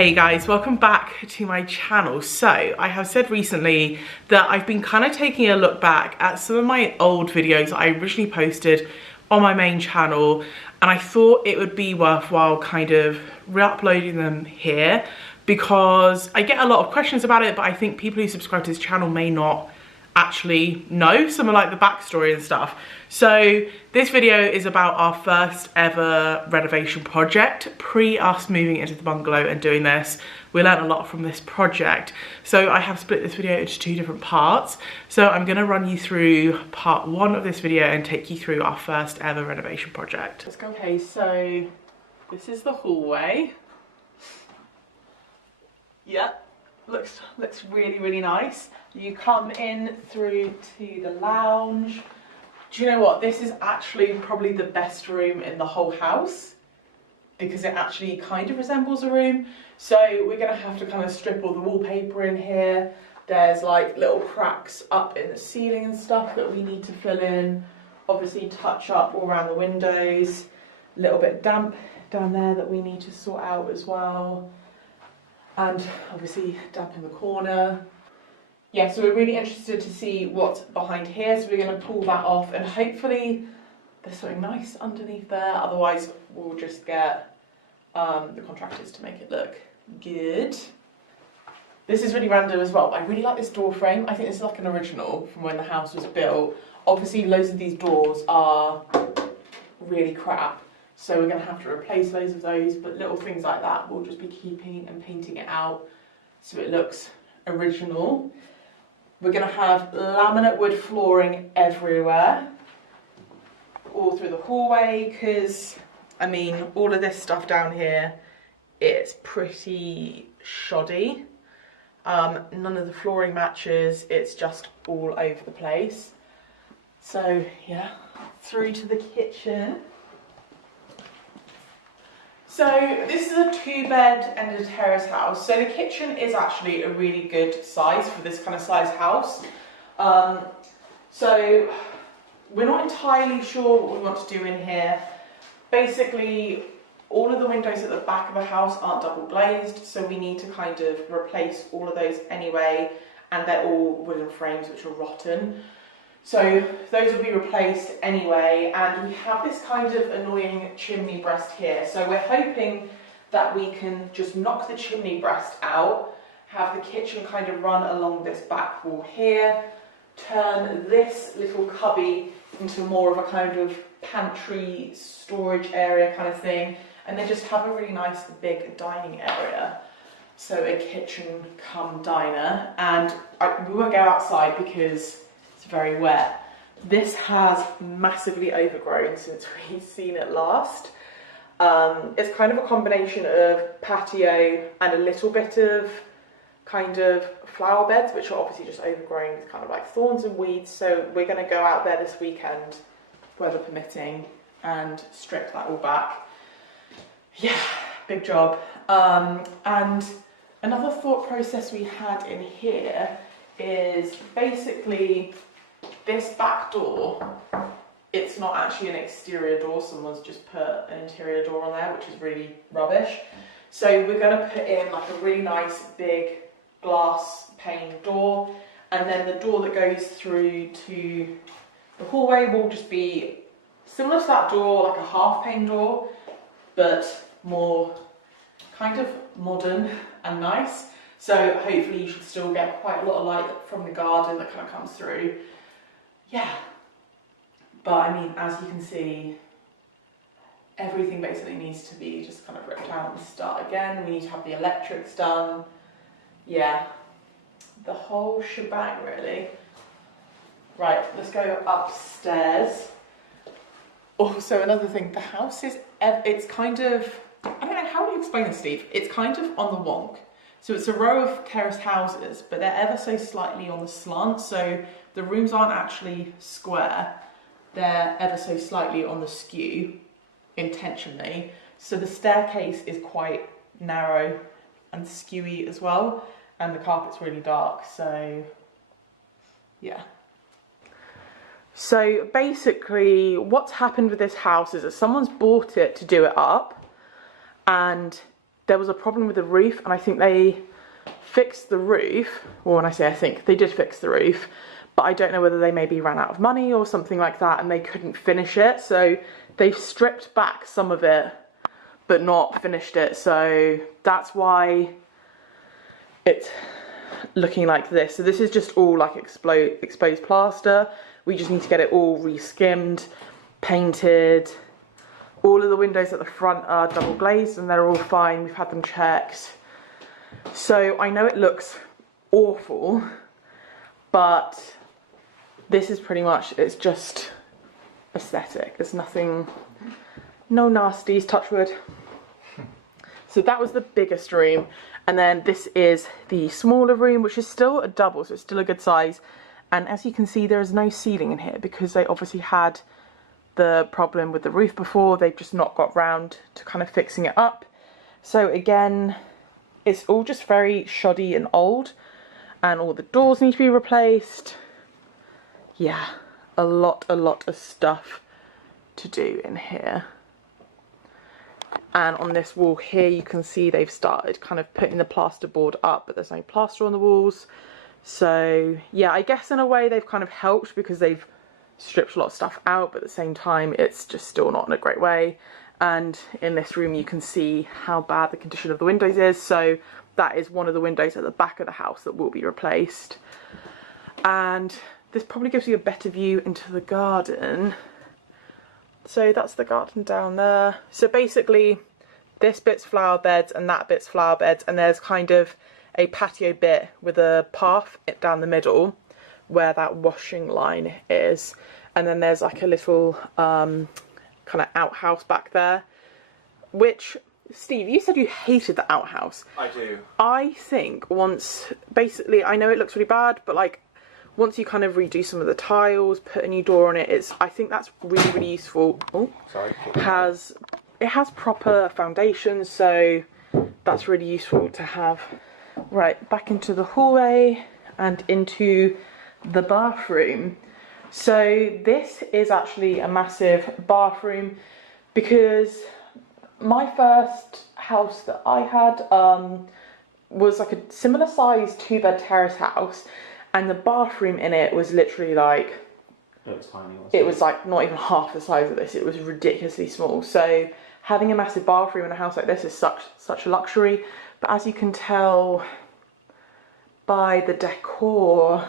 Hey guys, welcome back to my channel. So I have said recently that I've been kind of taking a look back at some of my old videos that I originally posted on my main channel, and I thought it would be worthwhile kind of re-uploading them here because I get a lot of questions about it, but I think people who subscribe to this channel may not actually know some of like the backstory and stuff. So this video is about our first ever renovation project pre us moving into the bungalow and doing this. We learned a lot from this project, so I have split this video into two different parts. So I'm going to run you through part one of this video and take you through our first ever renovation project. Let's go. Okay, so this is the hallway. Yep, looks really nice. You come in through to the lounge. Do you know what? This is actually probably the best room in the whole house because it actually kind of resembles a room. So we're gonna have to kind of strip all the wallpaper in here. There's like little cracks up in the ceiling and stuff that we need to fill in. Obviously touch up all around the windows. A little bit damp down there that we need to sort out as well. And obviously damp in the corner. Yeah, so we're really interested to see what's behind here, so we're going to pull that off and hopefully there's something nice underneath there, otherwise we'll just get the contractors to make it look good. This is really random as well, but I really like this door frame. I think this is like an original from when the house was built. Obviously loads of these doors are really crap, so we're going to have to replace loads of those, but little things like that we'll just be keeping and painting it out so it looks original. We're going to have laminate wood flooring everywhere, all through the hallway, because, I mean, all of this stuff down here, it's pretty shoddy. None of the flooring matches, it's just all over the place. So, yeah, through to the kitchen. So this is a 2-bed and a terrace house. So the kitchen is actually a really good size for this kind of size house. So we're not entirely sure what we want to do in here. Basically, all of the windows at the back of the house aren't double glazed, so we need to kind of replace all of those anyway, and they're all wooden frames which are rotten. So those will be replaced anyway, and we have this kind of annoying chimney breast here. So we're hoping that we can just knock the chimney breast out, have the kitchen kind of run along this back wall here, turn this little cubby into more of a kind of pantry storage area kind of thing, and then just have a really nice big dining area. So a kitchen cum diner, and we won't go outside because it's very wet. This has massively overgrown since we've seen it last. It's kind of a combination of patio and a little bit of kind of flower beds, which are obviously just overgrown with kind of like thorns and weeds. So we're going to go out there this weekend, weather permitting, and strip that all back. Yeah, big job. And another thought process we had in here is basically this back door, it's not actually an exterior door, someone's just put an interior door on there, which is really rubbish. So we're going to put in like a really nice big glass pane door, and then the door that goes through to the hallway will just be similar to that door, like a half pane door, but more kind of modern and nice. So hopefully you should still get quite a lot of light from the garden that kind of comes through. Yeah, but I mean, as you can see, everything basically needs to be just kind of ripped out and start again. We need to have the electrics done. Yeah, the whole shebang really. Right, let's go upstairs. Also, another thing, the house is, it's kind of, I don't know, how do you explain this, Steve? It's kind of on the wonk. So it's a row of terrace houses, but they're ever so slightly on the slant, so the rooms aren't actually square, they're ever so slightly on the skew, intentionally. So the staircase is quite narrow and skewy as well, and the carpet's really dark, so yeah. So basically what's happened with this house is that someone's bought it to do it up, and there was a problem with the roof, and I think they fixed the roof. Well, when I say I think, they did fix the roof, but I don't know whether they maybe ran out of money or something like that and they couldn't finish it. So they've stripped back some of it but not finished it. So that's why it's looking like this. So this is just all like exposed plaster. We just need to get it all re-skimmed, painted. All of the windows at the front are double glazed and they're all fine. We've had them checked. So I know it looks awful, but this is pretty much, it's just aesthetic. There's nothing, no nasties, touch wood. So that was the biggest room. And then this is the smaller room, which is still a double, so it's still a good size. And as you can see, there is no ceiling in here because they obviously had the problem with the roof before. They've just not got round to kind of fixing it up. So again, it's all just very shoddy and old, and all the doors need to be replaced. Yeah, a lot of stuff to do in here. And on this wall here, you can see they've started kind of putting the plasterboard up, but there's no plaster on the walls. So yeah, I guess in a way they've kind of helped because they've stripped a lot of stuff out, but at the same time it's just still not in a great way. And in this room you can see how bad the condition of the windows is. So that is one of the windows at the back of the house that will be replaced. And this probably gives you a better view into the garden. So that's the garden down there. So basically this bit's flower beds and that bit's flower beds, and there's kind of a patio bit with a path down the middle where that washing line is. And then there's like a little kind of outhouse back there, which, Steve, you said you hated the outhouse. I do. I think once, basically, I know it looks really bad, but like once you kind of redo some of the tiles, put a new door on it, I think that's really useful. Oh, sorry. It has proper foundations, so that's really useful to have. Right, back into the hallway and into the bathroom. So this is actually a massive bathroom because my first house that I had was like a similar size 2-bed terrace house, and the bathroom in it was literally like, it was tiny. It was like not even half the size of this. It was ridiculously small. So having a massive bathroom in a house like this is such a luxury. But as you can tell by the decor,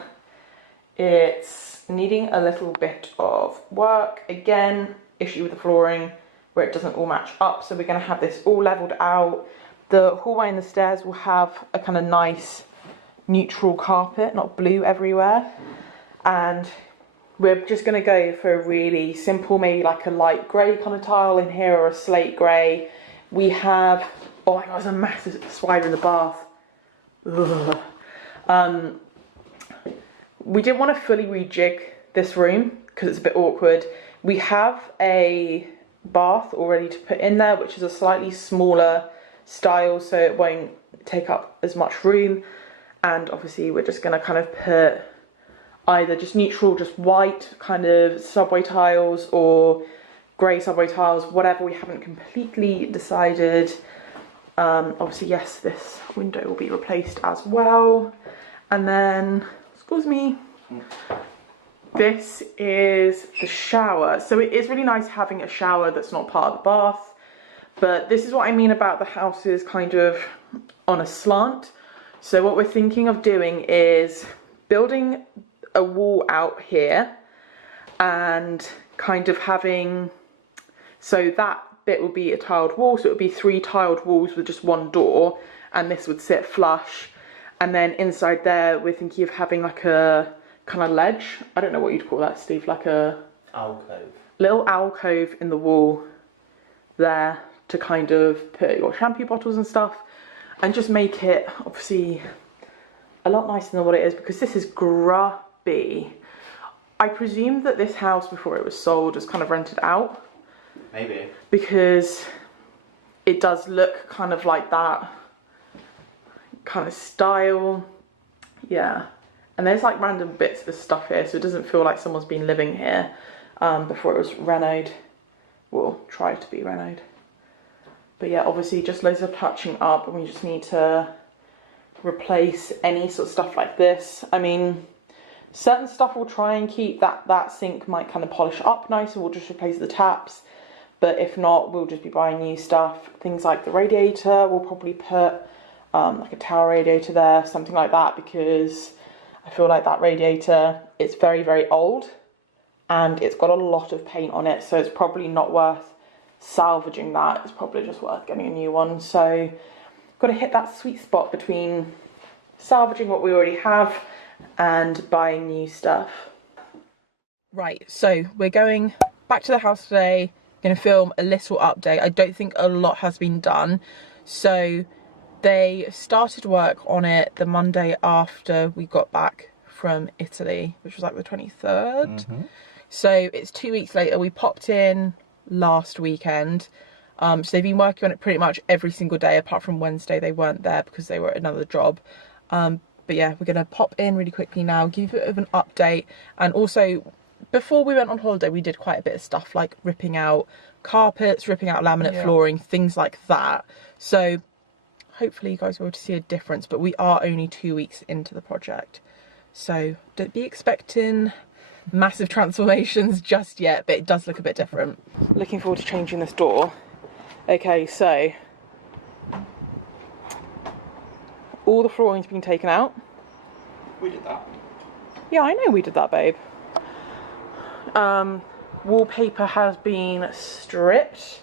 it's needing a little bit of work. Again, issue with the flooring where it doesn't all match up. So we're going to have this all leveled out. The hallway and the stairs will have a kind of nice neutral carpet, not blue everywhere. And we're just going to go for a really simple, maybe like a light grey kind of tile in here or a slate grey. We have, oh my god, there's a massive spider in the bath. Ugh. We didn't want to fully rejig this room because it's a bit awkward. We have a bath already to put in there, which is a slightly smaller style, so it won't take up as much room. And obviously we're just going to kind of put either just neutral, just white kind of subway tiles, or grey subway tiles, whatever. We haven't completely decided. Obviously, yes, this window will be replaced as well. And then, excuse me, this is the shower. So it is really nice having a shower that's not part of the bath, but this is what I mean about the house is kind of on a slant. So what we're thinking of doing is building a wall out here and kind of having, so that bit will be a tiled wall, so it would be 3 tiled walls with just 1 door, and this would sit flush. And then inside there we're thinking of having like a kind of ledge, I don't know what you'd call that, Steve, like a alcove, little alcove in the wall there to kind of put your shampoo bottles and stuff, and just make it obviously a lot nicer than what it is, because this is grubby. I presume that this house before it was sold was kind of rented out. Maybe. Because it does look kind of like that kind of style. Yeah. And there's like random bits of stuff here, so it doesn't feel like someone's been living here before it was renoed. Well, tried to be renoed. But yeah, obviously just loads of touching up, and we just need to replace any sort of stuff like this. I mean, certain stuff we'll try and keep. That sink might kind of polish up nice, and we'll just replace the taps. But if not, we'll just be buying new stuff. Things like the radiator, we'll probably put like a tower radiator there, something like that, because I feel like that radiator, it's very, very old and it's got a lot of paint on it, so it's probably not worth salvaging that. It's probably just worth getting a new one. So got to hit that sweet spot between salvaging what we already have and buying new stuff. Right, so we're going back to the house today, going to film a little update. I don't think a lot has been done. So they started work on it the Monday after we got back from Italy, which was like the 23rd. So it's 2 weeks later. We popped in last weekend. So they've been working on it pretty much every single day, apart from Wednesday. They weren't there because they were at another job. But yeah, we're going to pop in really quickly now, give you a bit of an update. And also, before we went on holiday, we did quite a bit of stuff like ripping out carpets, ripping out laminate flooring, things like that. So hopefully you guys will be able to see a difference, but we are only 2 weeks into the project. So don't be expecting massive transformations just yet, but it does look a bit different. Looking forward to changing this door. Okay, so all the flooring's been taken out. We did that. Yeah, I know we did that, babe. Wallpaper has been stripped.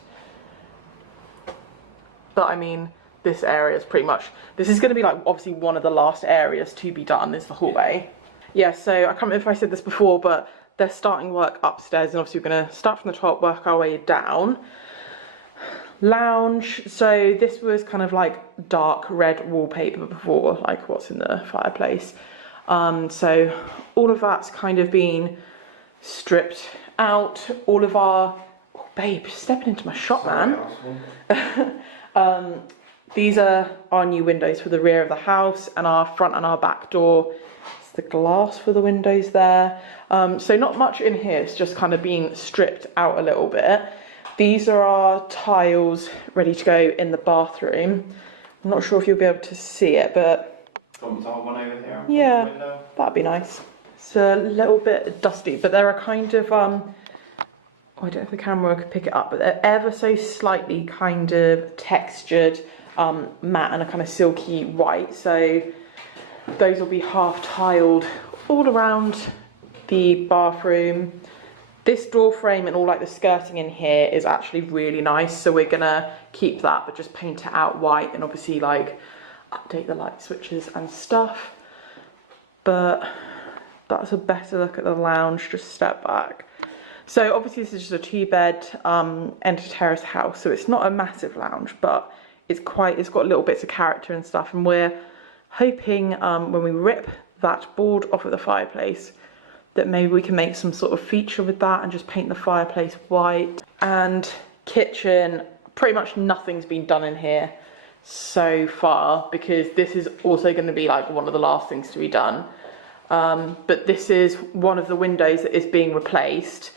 But I mean, this area is pretty much, this is going to be like obviously one of the last areas to be done is the hallway. Yeah, so I can't remember if I said this before, but they're starting work upstairs, and obviously we're going to start from the top, work our way down. Lounge, so this was kind of like dark red wallpaper before, like what's in the fireplace. So all of that's kind of been stripped out. All of our, oh babe, you're stepping into my shop, man. These are our new windows for the rear of the house, and our front and our back door. It's the glass for the windows there. So not much in here, it's just kind of been stripped out a little bit. These are our tiles ready to go in the bathroom. I'm not sure if you'll be able to see it, but Got one over here. yeah, that'd be nice. It's a little bit dusty, but they're a kind of I don't know if the camera could pick it up, but they're ever so slightly kind of textured matte and a kind of silky white. So those will be half tiled all around the bathroom. This door frame and all like the skirting in here is actually really nice, so we're gonna keep that but just paint it out white and obviously like update the light switches and stuff. But that's a better look at the lounge. Just step back. So obviously this is just a 2-bed end of terrace house, so it's not a massive lounge, but it's got little bits of character and stuff, and we're hoping when we rip that board off of the fireplace that maybe we can make some sort of feature with that and just paint the fireplace white. And kitchen, pretty much nothing's been done in here so far, because this is also going to be like one of the last things to be done. But this is one of the windows that is being replaced.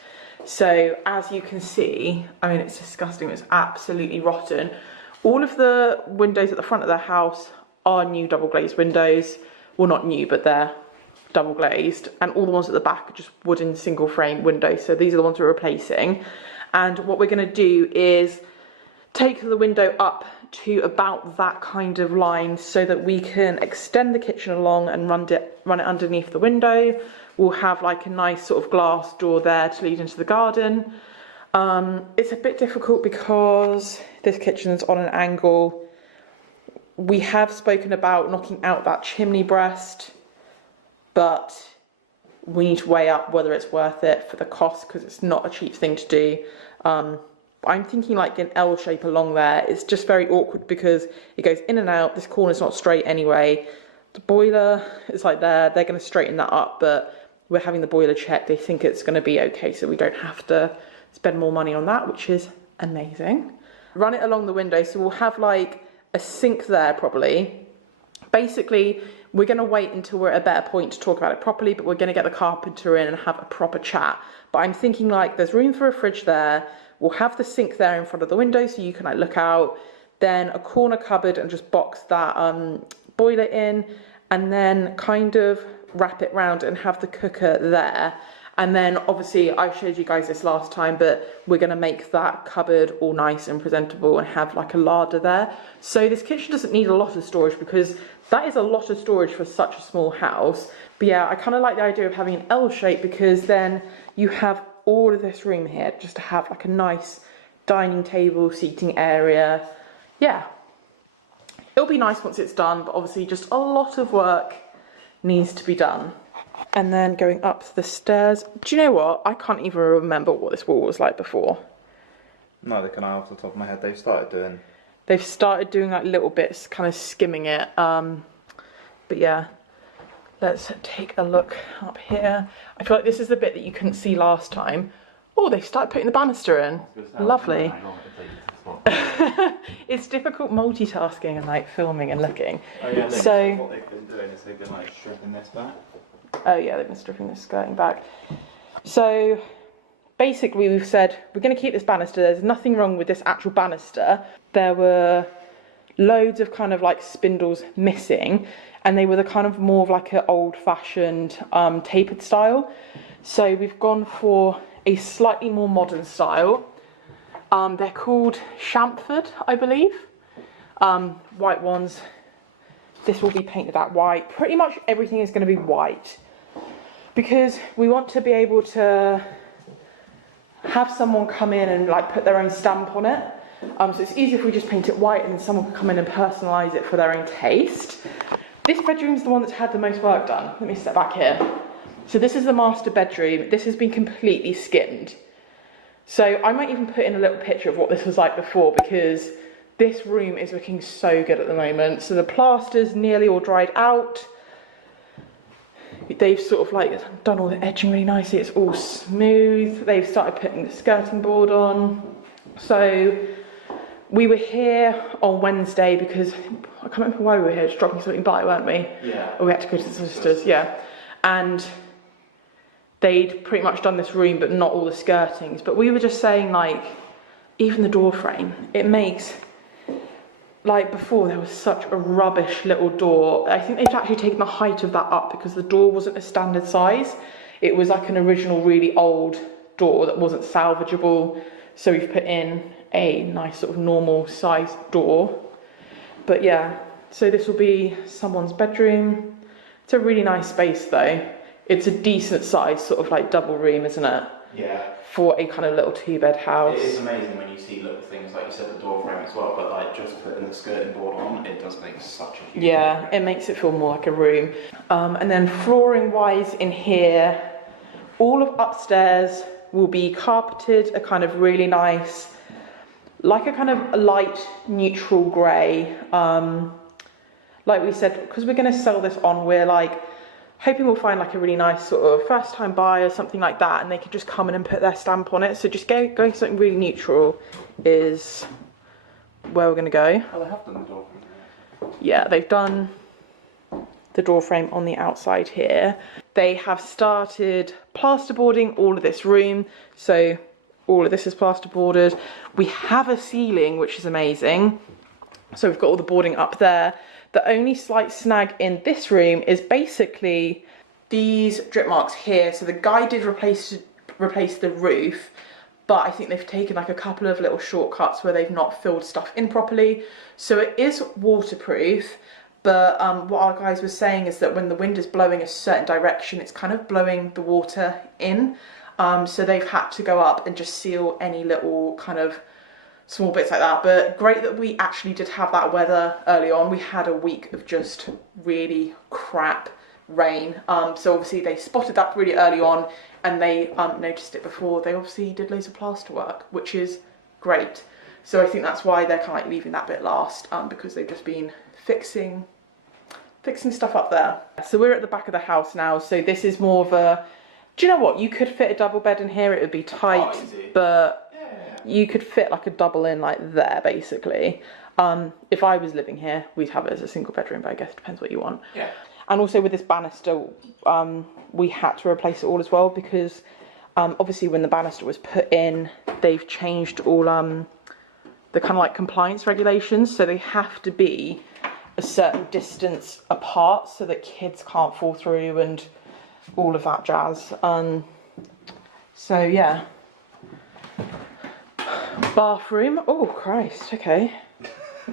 So as you can see, I mean, it's disgusting, it's absolutely rotten. All of the windows at the front of the house are new double glazed windows. Well, not new, but they're double glazed, and all the ones at the back are just wooden single frame windows. So these are the ones we're replacing. And what we're going to do is take the window up to about that kind of line so that we can extend the kitchen along and run it underneath the window. We'll have like a nice sort of glass door there to lead into the garden. It's a bit difficult because this kitchen's on an angle. We have spoken about knocking out that chimney breast, but we need to weigh up whether it's worth it for the cost, because it's not a cheap thing to do. I'm thinking like an L shape along there. It's just very awkward because it goes in and out. This corner's not straight anyway. The boiler is like there. They're going to straighten that up, but we're having the boiler checked. They think it's going to be okay, so we don't have to spend more money on that, which is amazing. Run it along the window, so we'll have like a sink there probably. Basically, we're going to wait until we're at a better point to talk about it properly, but we're going to get the carpenter in and have a proper chat. But I'm thinking like there's room for a fridge there. We'll have the sink there in front of the window so you can like look out. Then a corner cupboard and just box that boiler in, and then kind of wrap it round and have the cooker there. And then obviously I showed you guys this last time, but we're going to make that cupboard all nice and presentable and have like a larder there. So this kitchen doesn't need a lot of storage because that is a lot of storage for such a small house. But yeah, I kind of like the idea of having an L shape because then you have all of this room here just to have like a nice dining table, seating area. Yeah, it'll be nice once it's done, but obviously just a lot of work needs to be done. And then going up the stairs, do you know what? I can't even remember what this wall was like before. Neither can I off the top of my head. They've started doing like little bits, kind of skimming it. But yeah, let's take a look up here. I feel like this is the bit that you couldn't see last time. Oh, they started putting the banister in. Lovely. It's difficult multitasking and like filming and looking. Oh yeah, so what they've been doing is they've been like stripping this back. Oh yeah, they've been stripping the skirting back. So basically we've said we're going to keep this banister. There's nothing wrong with this actual banister. There were loads of kind of like spindles missing, and they were the kind of more of like an old-fashioned tapered style. So we've gone for a slightly more modern style. They're called chamfered, I believe. White ones. This will be painted that white. Pretty much everything is going to be white because we want to be able to have someone come in and like put their own stamp on it. So it's easier if we just paint it white and then someone can come in and personalise it for their own taste. This bedroom's the one that's had the most work done. Let me step back here. So this is the master bedroom. This has been completely skimmed. So I might even put in a little picture of what this was like before because this room is looking so good at the moment. So the plaster's nearly all dried out. They've sort of like done all the edging really nicely. It's all smooth. They've started putting the skirting board on. So we were here on Wednesday because I can't remember why we were here, just dropping something by, weren't we? Yeah. Or we had to go to the solicitors, yeah. And they'd pretty much done this room, but not all the skirtings. But we were just saying, like, even the door frame, it makes, like before there was such a rubbish little door. I think they've actually taken the height of that up because the door wasn't a standard size. It was like an original really old door that wasn't salvageable. So we've put in a nice sort of normal sized door. But yeah, so this will be someone's bedroom. It's a really nice space though. It's a decent size sort of like double room, isn't it? Yeah. For a kind of little 2-bed house. It is amazing when you see little things like you said, the door frame as well, but like just putting the skirting board on, it does make such a huge difference. It makes it feel more like a room. And then flooring wise in here, all of upstairs will be carpeted, a kind of really nice, like a kind of light neutral grey. Like we said, because we're going to sell this on, we're like hoping we'll find like a really nice sort of first time buyer, something like that, and they could just come in and put their stamp on it. So just going something really neutral is where we're going to go. Oh, they have done the door frame. Yeah, they've done the door frame on the outside here. They have started plasterboarding all of this room, so all of this is plasterboarded. We have a ceiling, which is amazing. So we've got all the boarding up there. The only slight snag in this room is basically these drip marks here. So the guy did replace the roof, but I think they've taken like a couple of little shortcuts where they've not filled stuff in properly. So it is waterproof, but what our guys were saying is that when the wind is blowing a certain direction, it's kind of blowing the water in. So they've had to go up and just seal any little kind of small bits like that. But great that we actually did have that weather early on. We had a week of just really crap rain. So obviously they spotted that really early on and they noticed it before. They obviously did loads of plaster work, which is great. So I think that's why they're kind of like leaving that bit last, because they've just been fixing stuff up there. So we're at the back of the house now. So this is more of a, do you know what? You could fit a double bed in here. It would be tight, but you could fit like a double in like there basically. If I was living here, we'd have it as a single bedroom, but I guess it depends what you want. Yeah. And also with this banister, we had to replace it all as well because obviously when the banister was put in, they've changed all the kind of like compliance regulations, so they have to be a certain distance apart so that kids can't fall through and all of that jazz. So yeah. Bathroom. Oh Christ, okay.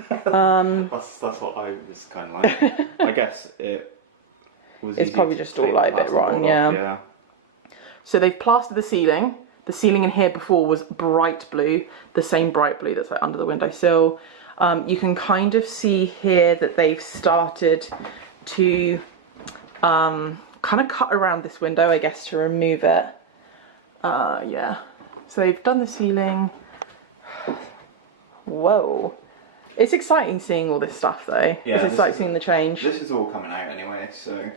That's what I was kind of like. I guess it's probably just all like a bit rotten, yeah. So they've plastered the ceiling. The ceiling in here before was bright blue, the same bright blue that's like under the windowsill. You can kind of see here that they've started to kind of cut around this window, I guess, to remove it. Yeah. So they've done the ceiling. Whoa. It's exciting seeing all this stuff though. Yeah, it's exciting seeing the change. This is all coming out anyway, so...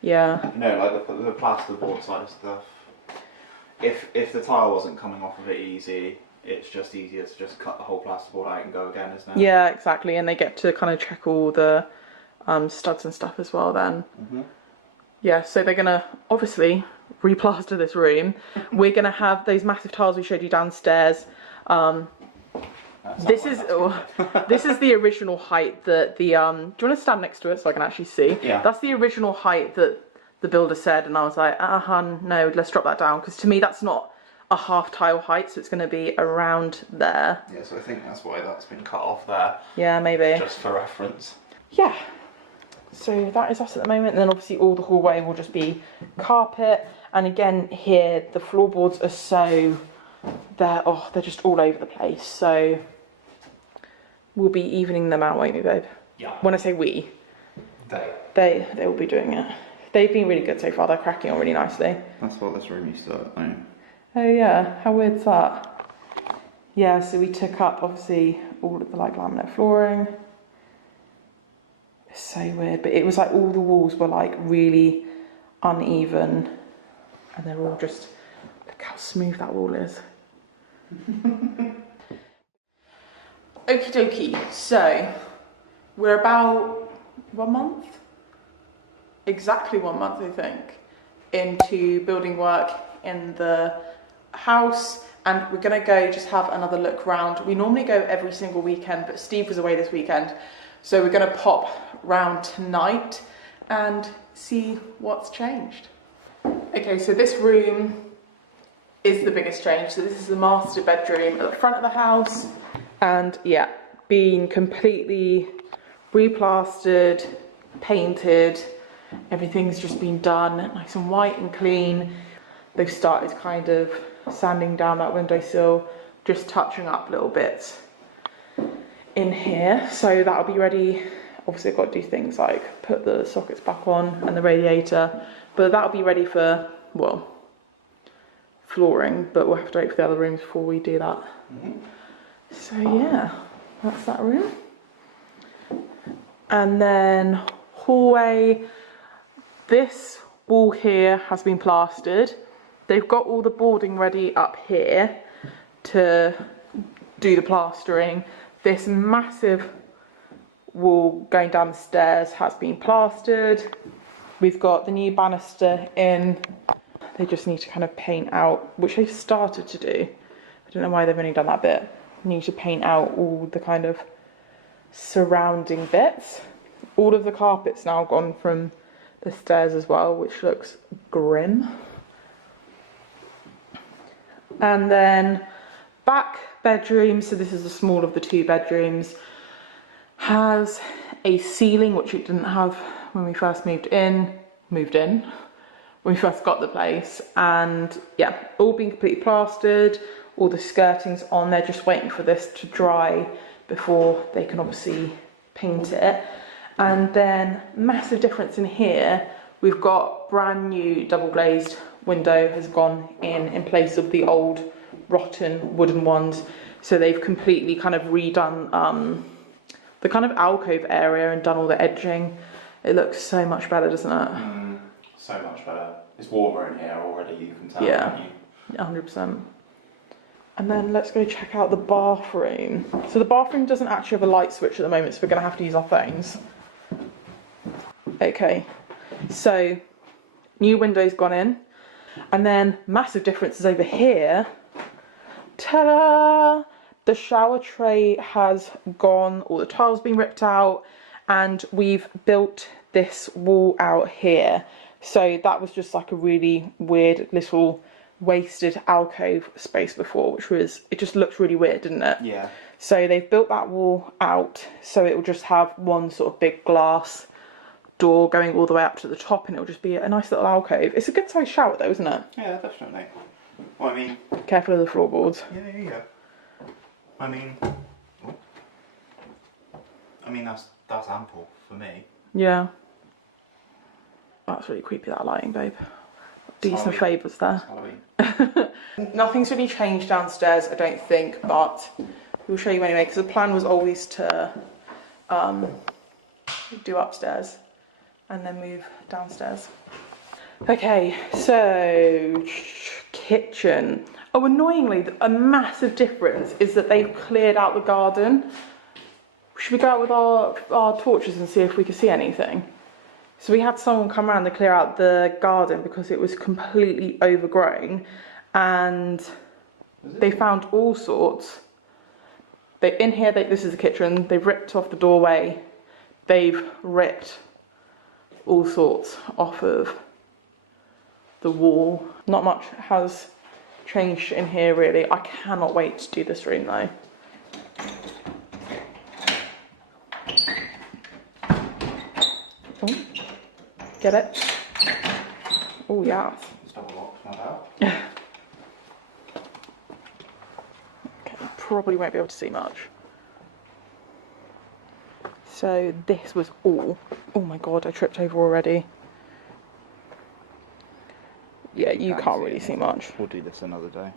Yeah. No, like the plasterboard side of stuff. If the tile wasn't coming off of it easy, it's just easier to just cut the whole plasterboard out and go again, isn't it? Yeah, exactly. And they get to kind of check all the studs and stuff as well then. Yeah, so they're going to obviously replaster this room. We're going to have those massive tiles we showed you downstairs. This is the original height that the do you want to stand next to it so I can actually see? Yeah. That's the original height that the builder said, and I was like, hun, no, let's drop that down, because to me that's not a half tile height, so it's going to be around there. Yeah, so I think that's why that's been cut off there. Yeah, maybe. Just for reference. Yeah. So that is us at the moment, and then obviously all the hallway will just be carpet, and again here the floorboards are so they're just all over the place, so we'll be evening them out, won't we, babe? Yeah. When I say we, they will be doing it. They've been really good so far. They're cracking on really nicely. That's what this room used to look like. Oh yeah, how weird's that? Yeah, so we took up obviously all of the like laminate flooring. It's so weird, but it was like all the walls were like really uneven, and they're all just, look how smooth that wall is. Okie dokie, so we're about 1 month, exactly 1 month I think, into building work in the house, and we're gonna go just have another look round. We normally go every single weekend, but Steve was away this weekend, so we're gonna pop round tonight and see what's changed. Okay, so this room is the biggest change. So this is the master bedroom at the front of the house, and yeah, been completely replastered, painted, everything's just been done nice and white and clean. They've started kind of sanding down that windowsill, just touching up little bits in here, so that'll be ready. Obviously I've got to do things like put the sockets back on and the radiator, but that'll be ready for, well, flooring, but we'll have to wait for the other rooms before we do that. So yeah, that's that room. And then hallway, this wall here has been plastered. They've got all the boarding ready up here to do the plastering. This massive wall going down the stairs has been plastered. We've got the new banister in. They just need to kind of paint out, which they've started to do. I don't know why they've only done that bit. Need to paint out all the kind of surrounding bits. All of the carpet's now gone from the stairs as well, which looks grim. And then back bedroom, so this is the small of the two bedrooms, has a ceiling which it didn't have when we first moved in when we first got the place, and yeah, all been completely plastered, all the skirting's on. They're just waiting for this to dry before they can obviously paint it. And then massive difference in here, we've got brand new double glazed window has gone in place of the old rotten wooden ones. So they've completely kind of redone the kind of alcove area and done all the edging. It looks so much better, doesn't it? So much better. It's warmer in here already, you can tell. Yeah, 100%. And then let's go check out the bathroom. So the bathroom doesn't actually have a light switch at the moment, so we're going to have to use our phones. Okay, so new window's gone in, and then massive differences over here ta-da! The shower tray has gone, all the tiles been ripped out, and we've built this wall out here. So that was just like a really weird little wasted alcove space before, which was, it just looked really weird, didn't it? Yeah. So they've built that wall out, so it will just have one sort of big glass door going all the way up to the top, and it'll just be a nice little alcove. It's a good sized shower though, isn't it? Yeah, definitely. Well, I mean... Careful of the floorboards. Yeah. I mean, that's ample for me. Yeah. That's really creepy, that lighting, babe. Do you some favours there. Nothing's really changed downstairs, I don't think, but we'll show you anyway, because the plan was always to do upstairs and then move downstairs. Okay, so kitchen. Oh, annoyingly, a massive difference is that they've cleared out the garden. Should we go out with our torches and see if we can see anything? So we had someone come around to clear out the garden because it was completely overgrown, and they found all sorts. In here, this is the kitchen. They've ripped off the doorway. They've ripped all sorts off of the wall. Not much has changed in here really. I cannot wait to do this room though. Oh, get it? Oh yeah. Okay, probably won't be able to see much. So this was all. Oh my god, I tripped over already. Yeah, you can't really see much. We'll do this another day.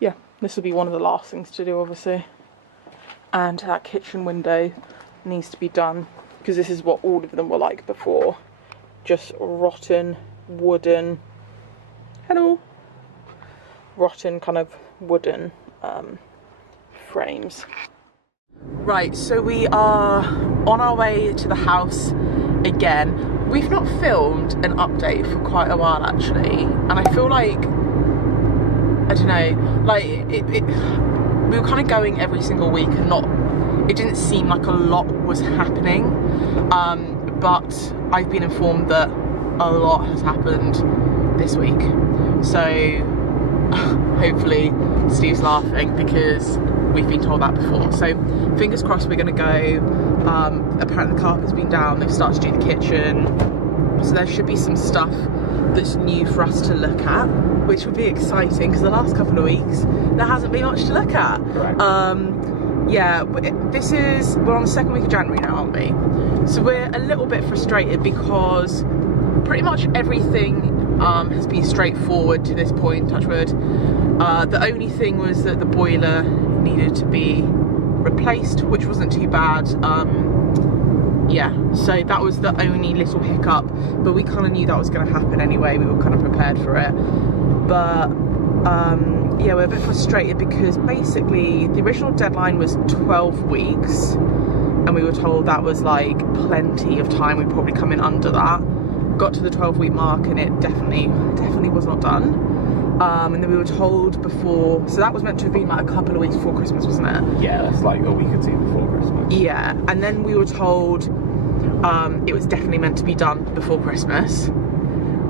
Yeah, this will be one of the last things to do, obviously. And that kitchen window needs to be done, because this is what all of them were like before. Just rotten wooden, rotten kind of wooden frames. Right, so we are on our way to the house again. We've not filmed an update for quite a while actually, and I feel like, I don't know, like we were kind of going every single week and it didn't seem like a lot was happening, but I've been informed that a lot has happened this week, so hopefully Steve's laughing because we've been told that before. So fingers crossed we're going to go. Apparently the carpet's been down, they've started to do the kitchen, so there should be some stuff that's new for us to look at, which would be exciting because the last couple of weeks there hasn't been much to look at. Correct. Yeah, we're on the second week of January now, aren't we? So we're a little bit frustrated because pretty much everything has been straightforward to this point, touch wood. The only thing was that the boiler needed to be replaced, which wasn't too bad. Yeah, so that was the only little hiccup, but we kind of knew that was going to happen anyway. We were kind of prepared for it, but yeah, we're a bit frustrated because basically the original deadline was 12 weeks and we were told that was like plenty of time. We'd probably come in under that. Got to the 12-week mark and it definitely was not done. And then we were told before, so that was meant to have been like a couple of weeks before Christmas, wasn't it? Yeah, that's like a week or two before Christmas. Yeah, and then we were told it was definitely meant to be done before Christmas.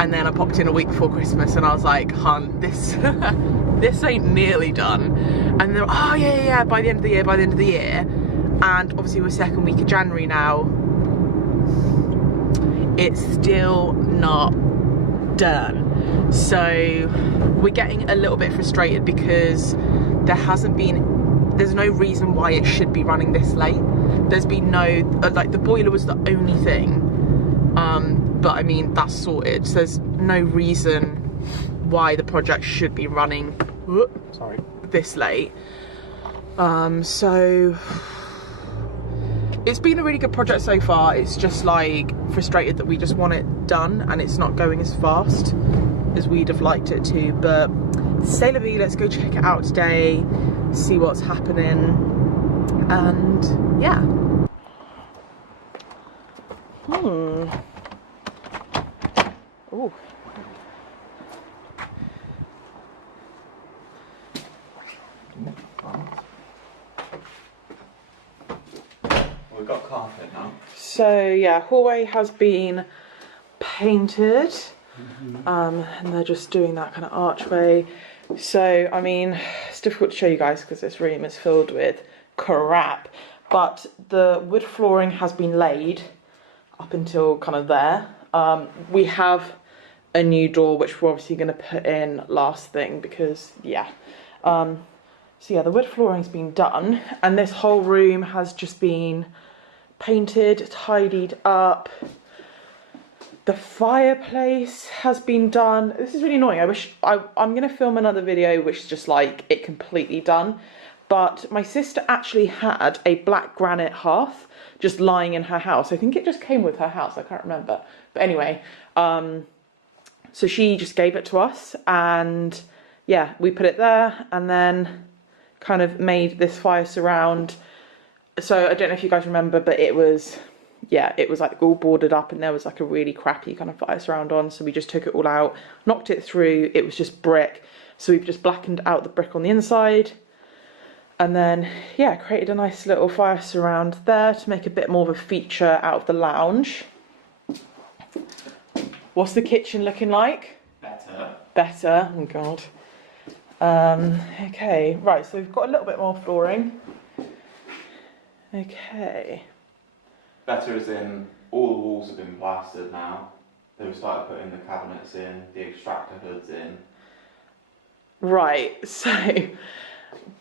And then I popped in a week before Christmas and I was like, hun, this ain't nearly done. And they're, oh yeah, by the end of the year. And obviously we're second week of January now. It's still not done. So we're getting a little bit frustrated because there's no reason why it should be running this late. There's been no, like the boiler was the only thing, but I mean that's sorted, so there's no reason why the project should be running this late. So it's been a really good project so far. It's just like frustrated that we just want it done and it's not going as fast as we'd have liked it to, but c'est la vie, let's go check it out today, see what's happening, and yeah. got carpet now. So yeah, hallway has been painted, and they're just doing that kind of archway. So I mean, it's difficult to show you guys because this room is filled with crap, but the wood flooring has been laid up until kind of there. We have a new door which we're obviously going to put in last thing because yeah. So yeah, the wood flooring's been done, and this whole room has just been painted, tidied up. The fireplace has been done. This is really annoying. I'm going to film another video which is just like it completely done. But my sister actually had a black granite hearth just lying in her house. I think it just came with her house. I can't remember. But anyway, so she just gave it to us, and yeah, we put it there, and then kind of made this fire surround. So I don't know if you guys remember, but it was, yeah, it was like all boarded up, and there was like a really crappy kind of fire surround on. So we just took it all out, knocked it through. It was just brick. So we've just blackened out the brick on the inside. And then, yeah, created a nice little fire surround there to make a bit more of a feature out of the lounge. What's the kitchen looking like? Better. Better, oh God. Okay, right, so we've got a little bit more flooring. Okay. Better as in all the walls have been plastered now. They've started putting the cabinets in, the extractor hoods in. Right, so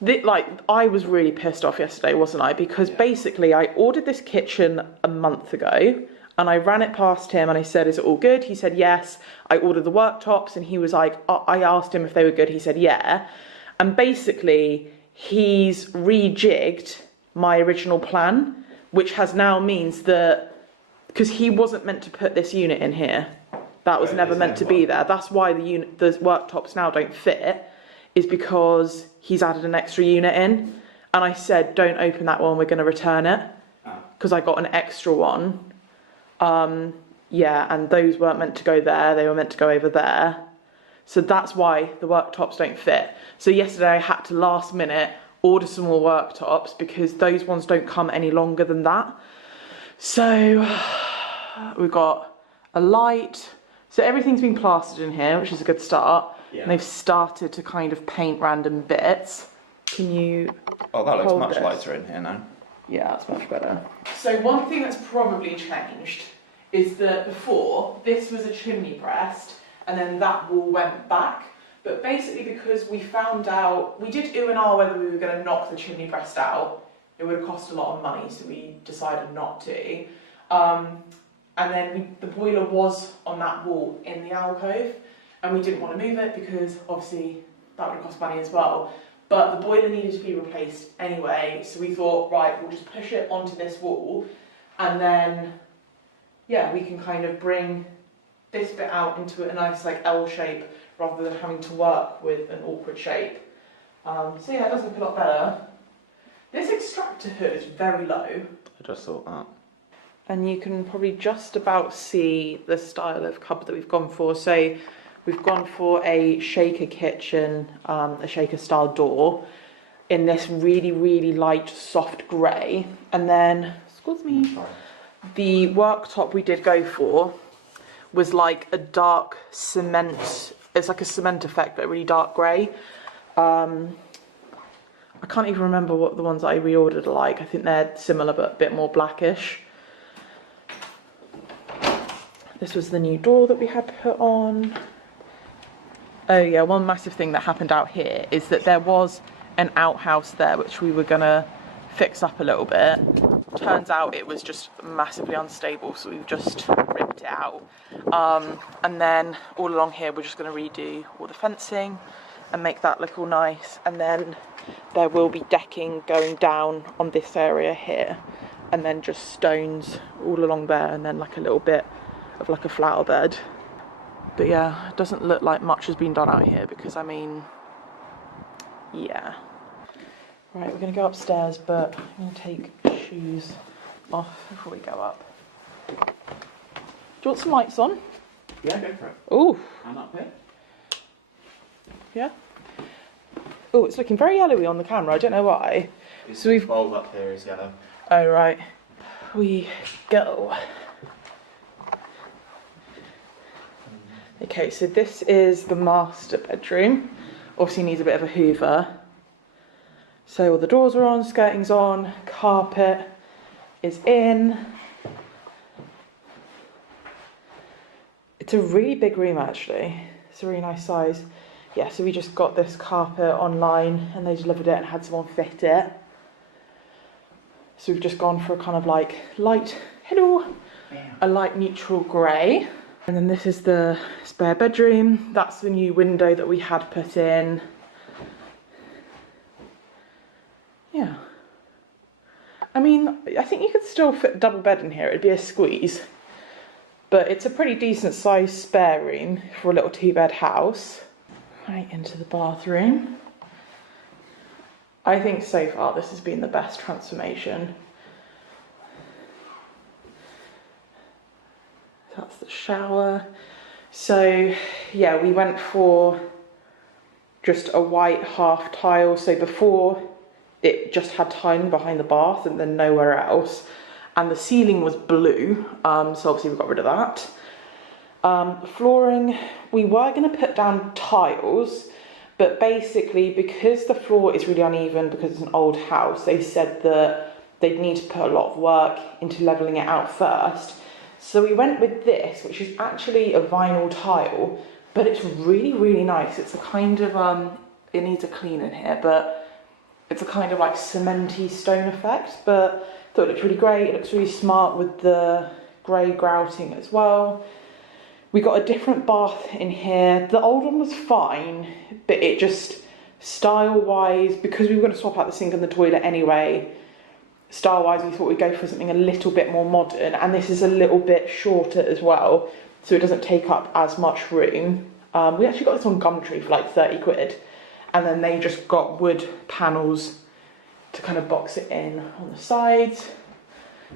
like I was really pissed off yesterday, wasn't I? Because basically I ordered this kitchen a month ago, and I ran it past him and I said, is it all good? He said yes. I ordered the worktops, and he was like, I asked him if they were good. He said yeah. And basically he's rejigged my original plan, which has now means that, because he wasn't meant to put this unit in here. That was never meant to be there. That's why the worktops now don't fit, is because he's added an extra unit in. And I said, don't open that one, we're going to return it, because I got an extra one. Yeah, and those weren't meant to go there, they were meant to go over there. So that's why the worktops don't fit. So yesterday I had to last minute order some more worktops because those ones don't come any longer than that. So we've got a light. So everything's been plastered in here, which is a good start. Yeah. And they've started to kind of paint random bits. Can you Oh, that looks much lighter in here now. Yeah, that's much better. So one thing that's probably changed is that before, this was a chimney breast, and then that wall went back. But basically because we found out, we did 𝑘𝐻𝐿 whether we were going to knock the chimney breast out. It would have cost a lot of money, so we decided not to. And then the boiler was on that wall in the alcove, and we didn't want to move it because obviously that would have cost money as well. But the boiler needed to be replaced anyway, so we thought, right, we'll just push it onto this wall, and then, yeah, we can kind of bring this bit out into a nice like L shape rather than having to work with an awkward shape. So yeah, it does look a lot better. This extractor hood is very low. I just thought that. And you can probably just about see the style of cupboard that we've gone for. So we've gone for a shaker kitchen, a shaker style door in this really, really light, soft grey. And then, excuse me, the worktop we did go for was like a dark cement, it's like a cement effect, but a really dark grey. I can't even remember what the ones I reordered are like. I think they're similar, but a bit more blackish. This was the new door that we had put on. Oh yeah, one massive thing that happened out here is that there was an outhouse there which we were gonna fix up a little bit. Turns out it was just massively unstable, so we've just ripped it out. And then all along here we're just gonna redo all the fencing and make that look all nice. And then there will be decking going down on this area here, and then just stones all along there, and then like a little bit of like a flower bed. But yeah, it doesn't look like much has been done out here because, I mean, yeah. Right, we're going to go upstairs, but I'm going to take shoes off before we go up. Do you want some lights on? Yeah, go for it. Ooh. I'm up here. Yeah. Oh, it's looking very yellowy on the camera. I don't know why. This so we've bulb up here is yellow. Oh right. we go. Okay, so this is the master bedroom. Obviously needs a bit of a hoover. So all the doors are on, skirting's on, carpet is in. It's a really big room actually. It's a really nice size. Yeah, so we just got this carpet online and they delivered it and had someone fit it. So we've just gone for a kind of like light, a light neutral grey. And then this is the spare bedroom. That's the new window that we had put in. Yeah. I mean, I think you could still fit a double bed in here. It'd be a squeeze. But it's a pretty decent sized spare room for a little 2-bed house. Right into the bathroom. I think so far this has been the best transformation. That's the shower. So yeah, we went for just a white half tile. So before it just had tiling behind the bath and then nowhere else. And the ceiling was blue, so obviously we got rid of that. Flooring, we were going to put down tiles, but basically because the floor is really uneven because it's an old house, they said that they'd need to put a lot of work into levelling it out first. So we went with this, which is actually a vinyl tile, but it's really, really nice. It's a kind of, it needs a clean in here, but it's a kind of like cementy stone effect, but I thought it looked really great. It looks really smart with the grey grouting as well. We got a different bath in here. The old one was fine, but it just, style-wise, because we were going to swap out the sink and the toilet anyway, style-wise we thought we'd go for something a little bit more modern, and this is a little bit shorter as well, so it doesn't take up as much room. We actually got this on Gumtree for like 30 quid, and then they just got wood panels to kind of box it in on the sides.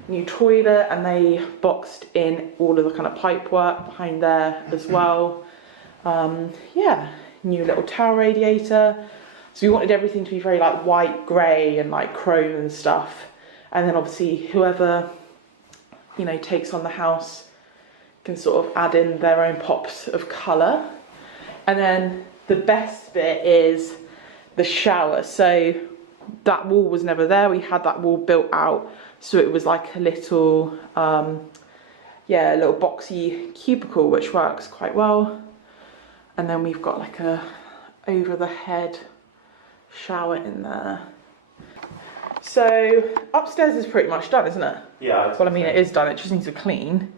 New toilet, and they boxed in all of the kind of pipe work behind there as well. Yeah, new little towel radiator. So we wanted everything to be very like white, grey and like chrome and stuff. And then obviously whoever, you know, takes on the house can sort of add in their own pops of colour. And then the best bit is the shower. So that wall was never there. We had that wall built out. So it was like a little, yeah, a little boxy cubicle, which works quite well. And then we've got like a over the head shower in there. So upstairs is pretty much done, isn't it? Yeah. Well, I mean, it is done. It just needs to clean.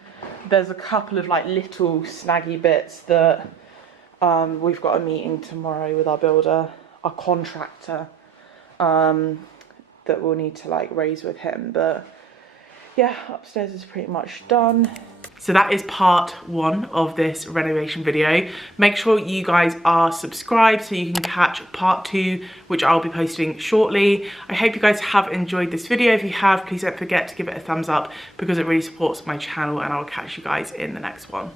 There's a couple of like little snaggy bits that we've got a meeting tomorrow with our builder, our contractor, that we'll need to like raise with him. But yeah, upstairs is pretty much done. So that is part 1 of this renovation video. Make sure you guys are subscribed so you can catch part 2, which I'll be posting shortly. I hope you guys have enjoyed this video. If you have, please don't forget to give it a thumbs up because it really supports my channel, and I'll catch you guys in the next one.